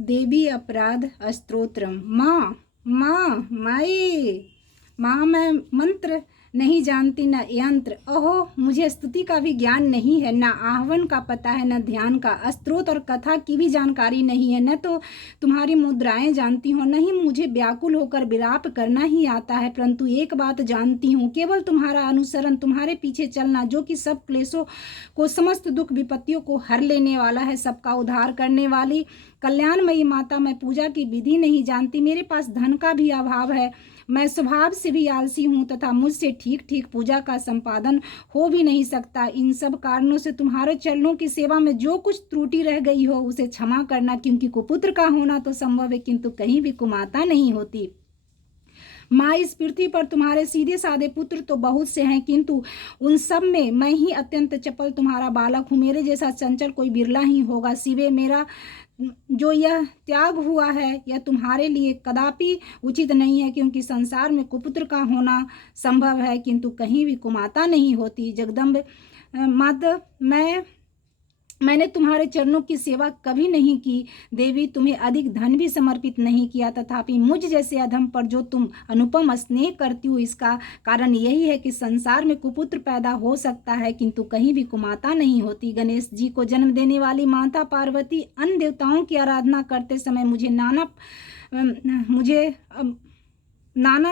देवी अपराध स्तोत्रम। माँ माँ माई माँ, मैं मंत्र नहीं जानती न यंत्र। ओहो, मुझे स्तुति का भी ज्ञान नहीं है, न आह्वान का पता है, न ध्यान का। स्तोत्र और कथा की भी जानकारी नहीं है। न तो तुम्हारी मुद्राएं जानती हूँ, न ही मुझे व्याकुल होकर विलाप करना ही आता है। परंतु एक बात जानती हूँ, केवल तुम्हारा अनुसरण, तुम्हारे पीछे चलना, जो कि सब क्लेशों को, समस्त दुख विपत्तियों को हर लेने वाला है, सबका उद्धार करने वाली कल्याणमयी माता। मैं पूजा की विधि नहीं जानती, मेरे पास धन का भी अभाव है, मैं स्वभाव से भी आलसी हूँ तथा मुझसे ठीक ठीक पूजा का संपादन हो भी नहीं सकता। इन सब कारणों से तुम्हारे चरणों की सेवा में जो कुछ त्रुटि रह गई हो उसे क्षमा करना, क्योंकि कुपुत्र का होना तो संभव है किंतु कहीं भी कुमाता नहीं होती। माँ, इस पृथ्वी पर तुम्हारे सीधे साधे पुत्र तो बहुत से हैं, किंतु उन सब में मैं ही अत्यंत चपल तुम्हारा बालक हूँ। मेरे जैसा चंचल कोई बिरला ही होगा। सिवे मेरा जो यह त्याग हुआ है यह तुम्हारे लिए कदापि उचित नहीं है, क्योंकि संसार में कुपुत्र का होना संभव है किंतु कहीं भी कुमाता नहीं होती। जगदम्ब माता, मैंने तुम्हारे चरणों की सेवा कभी नहीं की। देवी, तुम्हें अधिक धन भी समर्पित नहीं किया, तथापि मुझ जैसे अधम पर जो तुम अनुपम स्नेह करती हो, इसका कारण यही है कि संसार में कुपुत्र पैदा हो सकता है किंतु कहीं भी कुमाता नहीं होती। गणेश जी को जन्म देने वाली माता पार्वती अन्य देवताओं की आराधना करते समय मुझे नाना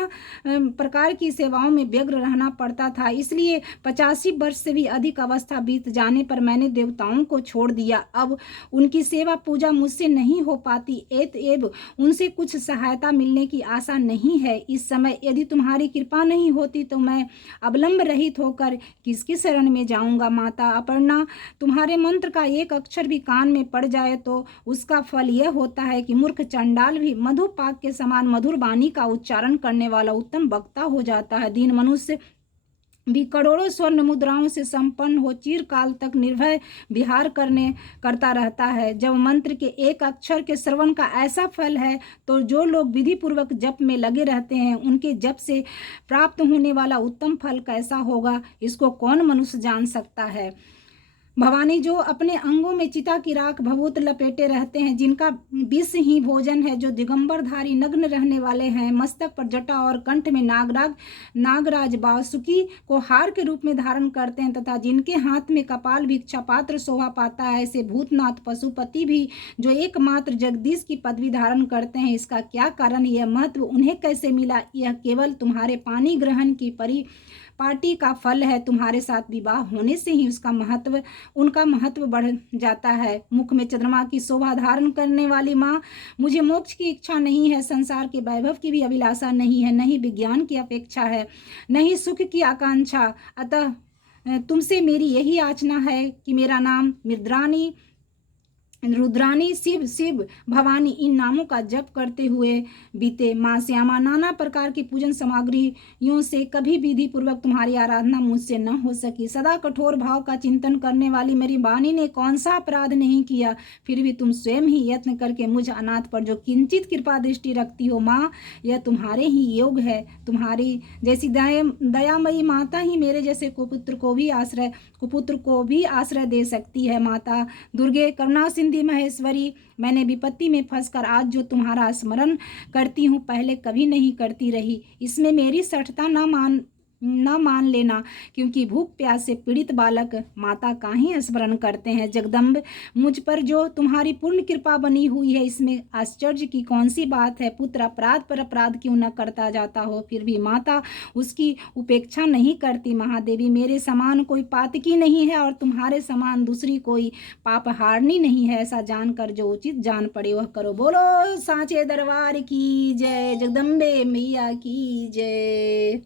प्रकार की सेवाओं में व्यग्र रहना पड़ता था, इसलिए 85 वर्ष से भी अधिक अवस्था बीत जाने पर मैंने देवताओं को छोड़ दिया। अब उनकी सेवा पूजा मुझसे नहीं हो पाती, एवं उनसे कुछ सहायता मिलने की आशा नहीं है। इस समय यदि तुम्हारी कृपा नहीं होती तो मैं अवलंब रहित होकर किसकी शरण में जाऊंगा। माता अपर्णा, तुम्हारे मंत्र का एक अक्षर भी कान में पड़ जाए तो उसका फल यह होता है कि मूर्ख चंडाल भी मधुपाक के समान मधुर वाणी का उच्चारण करने वाला उत्तम वक्ता हो जाता है। दीन मनुष्य भी करोड़ों स्वर्ण मुद्राओं से संपन्न हो चिरकाल तक निर्भय विहार करता रहता है। जब मंत्र के एक अक्षर के श्रवण का ऐसा फल है तो जो लोग विधि पूर्वक जप में लगे रहते हैं उनके जप से प्राप्त होने वाला उत्तम फल कैसा होगा, इसको कौन मनुष्य जान सकता है। भवानी, जो अपने अंगों में चिता की राख भभूत लपेटे रहते हैं, जिनका विष ही भोजन है, जो दिगंबरधारी नग्न रहने वाले हैं, मस्तक पर जटा और कंठ में नागराज वासुकी को हार के रूप में धारण करते हैं तथा जिनके हाथ में कपाल भिक्षा पात्र शोभा पाता है, ऐसे भूतनाथ पशुपति भी जो एकमात्र जगदीश की पदवी धारण करते हैं, इसका क्या कारण, यह महत्व उन्हें कैसे मिला? यह केवल तुम्हारे पानी ग्रहण की पार्टी का फल है। तुम्हारे साथ विवाह होने से ही उनका महत्व बढ़ जाता है। मुख में चंद्रमा की शोभा धारण करने वाली माँ, मुझे मोक्ष की इच्छा नहीं है, संसार के वैभव की भी अभिलाषा नहीं है, नहीं विज्ञान की अपेक्षा है, नहीं सुख की आकांक्षा। अतः तुमसे मेरी यही याचना है कि मेरा नाम मिर्द्रानी, रुद्रानी, शिव शिव, भवानी इन नामों का जप करते हुए बीते। माँ श्यामा, नाना प्रकार की पूजन सामग्रियों से कभी विधि पूर्वक तुम्हारी आराधना मुझसे न हो सकी। सदा कठोर भाव का चिंतन करने वाली मेरी वाणी ने कौन सा अपराध नहीं किया, फिर भी तुम स्वयं ही यत्न करके मुझ अनाथ पर जो किंचित कृपा दृष्टि रखती हो। माँ, यह तुम्हारे ही योग है। तुम्हारी जैसी दयामयी माता ही मेरे जैसे कुपुत्र को भी आश्रय दे सकती है। माता दुर्गे, करुणा सिंधी महेश्वरी, मैंने विपत्ति में फंसकर आज जो तुम्हारा स्मरण करती हूँ पहले कभी नहीं करती रही। इसमें मेरी सठता न मान लेना, क्योंकि भूख प्यास से पीड़ित बालक माता का ही स्मरण करते हैं। जगदम्ब, मुझ पर जो तुम्हारी पूर्ण कृपा बनी हुई है इसमें आश्चर्य की कौन सी बात है। पुत्र अपराध पर अपराध क्यों न करता जाता हो, फिर भी माता उसकी उपेक्षा नहीं करती। महादेवी, मेरे समान कोई पातकी नहीं है और तुम्हारे समान दूसरी कोई पापहारनी नहीं है, ऐसा जानकर जो उचित जान पड़े वह करो। बोलो सांचे दरबार की जय, जगदम्बे मैया की जय।